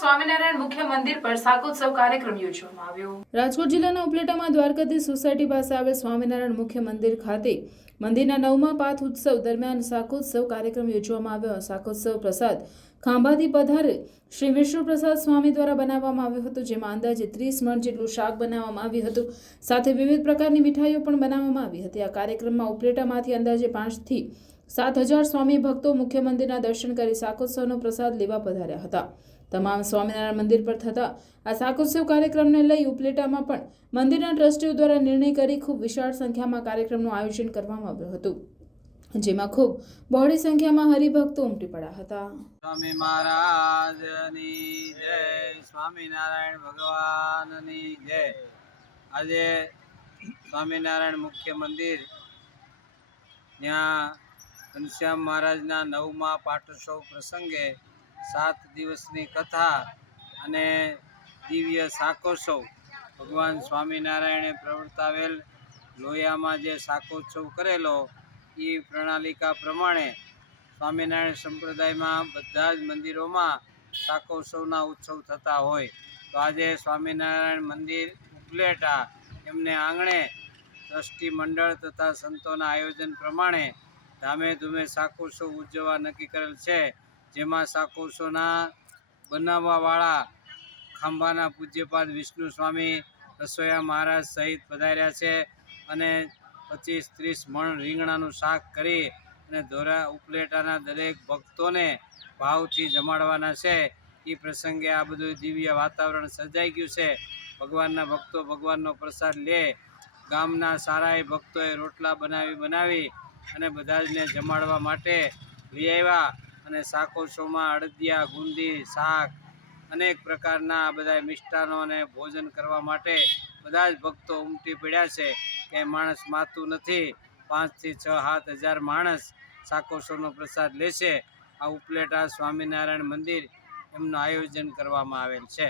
સ્વામિનારાયણ મુખ્ય મંદિર યોજવામાં આવ્યો. રાજકોટ જિલ્લાના ઉપલેટામાં દ્વારકાધીશ સોસાયટી પાસે આવેલ ખાતે મંદિરના નવમા પાથ ઉત્સવ દરમિયાન શાકોત્સવ કાર્યક્રમ યોજવામાં આવ્યો. શાકોત્સવ પ્રસાદ ખાંભાથી પધારે શ્રી વિષ્ણુપ્રસાદ સ્વામી દ્વારા બનાવવામાં આવ્યો હતો, જેમાં અંદાજે ત્રીસ મણ જેટલું શાક બનાવવામાં આવ્યું હતું. સાથે વિવિધ પ્રકારની મીઠાઈઓ પણ બનાવવામાં આવી હતી. આ કાર્યક્રમમાં ઉપલેટામાંથી અંદાજે પાંચથી સાત હજાર સ્વામી ભક્તો મુખ્ય મંદિરના દર્શન કરી શાકોત્સવનો પ્રસાદ લેવા પધાર્યા હતા. તમામ સ્વામિનારાયણ મંદિર પર થતા આ શાકોત્સવ કાર્યક્રમને લઈ ઉપલેટામાં પણ મંદિરના ટ્રસ્ટીઓ દ્વારા નિર્ણય કરી ખૂબ વિશાળ સંખ્યામાં કાર્યક્રમનું આયોજન કરવામાં આવ્યું હતું, જેમાં ખૂબ બહોળી સંખ્યામાં હરિભક્તો ઉમટી પડ્યા હતા. સ્વામી મહારાજની જય, સ્વામિનારાયણ ભગવાનની જય. આજે સ્વામિનારાયણ મુખ્ય મંદિર, ત્યાં ઘનશ્યામ મહારાજના નવમા પાટોત્સવ પ્રસંગે સાત દિવસની કથા અને દિવ્ય શાકોત્સવ. ભગવાન સ્વામિનારાયણે પ્રવર્તાવેલ લોહિયામાં જે શાકોત્સવ કરેલો, એ પ્રણાલિકા પ્રમાણે સ્વામિનારાયણ સંપ્રદાયમાં બધા જ મંદિરોમાં શાકોત્સવના ઉત્સવ થતા હોય. તો આજે સ્વામિનારાયણ મંદિર ઉપલેટા એમને આંગણે ટ્રસ્ટી મંડળ તથા સંતોના આયોજન પ્રમાણે ધામે ધૂમે શાકોત્સવ ઉજવવા નક્કી કરેલ છે. જેમાં શાકોત્સવના બનાવવાવાળા ખાંભાના પૂજ્યપાદ વિષ્ણુ સ્વામી રસોયા મહારાજ સહિત પધાર્યા છે અને પચીસ ત્રીસ મણ રીંગણાનું શાક કરી અને ધોરા ઉપલેટાના દરેક ભક્તોને ભાવથી જમાડવાના છે. એ પ્રસંગે આ બધું દિવ્ય વાતાવરણ સર્જાઈ ગયું છે. ભગવાનના ભક્તો ભગવાનનો પ્રસાદ લે. ગામના સારાએ ભક્તોએ રોટલા બનાવી બનાવી અને બધા જને જમાડવા માટે લઈ આવ્યા અને શાકોત્સવમાં અડદિયા, ગુંદી, શાક અનેક પ્રકારના આ બધા મિષ્ટાનોને ભોજન કરવા માટે બધા જ ભક્તો ઉમટી પડ્યા છે. કે માણસ માતું નથી. પાંચથી છ સાત હજાર માણસ શાકોત્સવનો પ્રસાદ લેશે આ ઉપલેટા સ્વામિનારાયણ મંદિર એમનું આયોજન કરવામાં આવેલ છે.